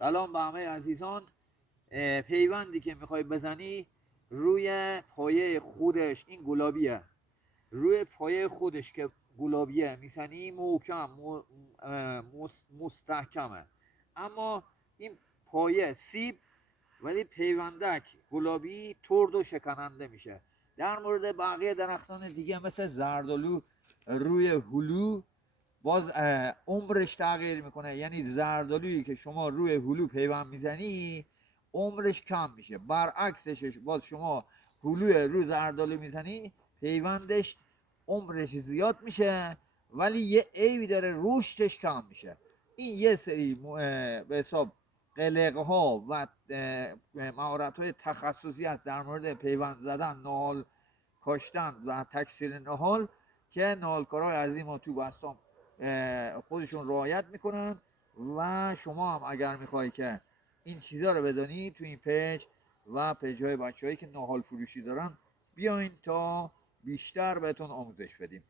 سلام به همه عزیزان. پیوندی که میخوای بزنی روی پایه خودش، این گلابیه، روی پایه خودش که گلابیه میزنی محکم مستحکمه. اما این پایه سیب ولی پیوندک گلابی ترد و شکننده میشه. در مورد بقیه درختان دیگه مثل زردالو روی هلو باز عمرش تغییر میکنه، یعنی زردالویی که شما روی هلو پیوند میزنی عمرش کم میشه، برعکسش باز شما هلو رو زردالو میزنی پیوندش عمرش زیاد میشه ولی یه عیبی داره، رشدش کم میشه. این یه سری به حساب قلقه ها و مهارت های تخصصی است در مورد پیوند زدن، نهال کاشتن و تکثیر نهال که نهالکارای عظیم و تو بستان خودشون رعایت میکنن و شما هم اگر میخوای که این چیزا رو بدانی تو این پیج و پیج های بچه هایی که نهال فروشی دارن بیاین تا بیشتر بهتون آموزش بدیم.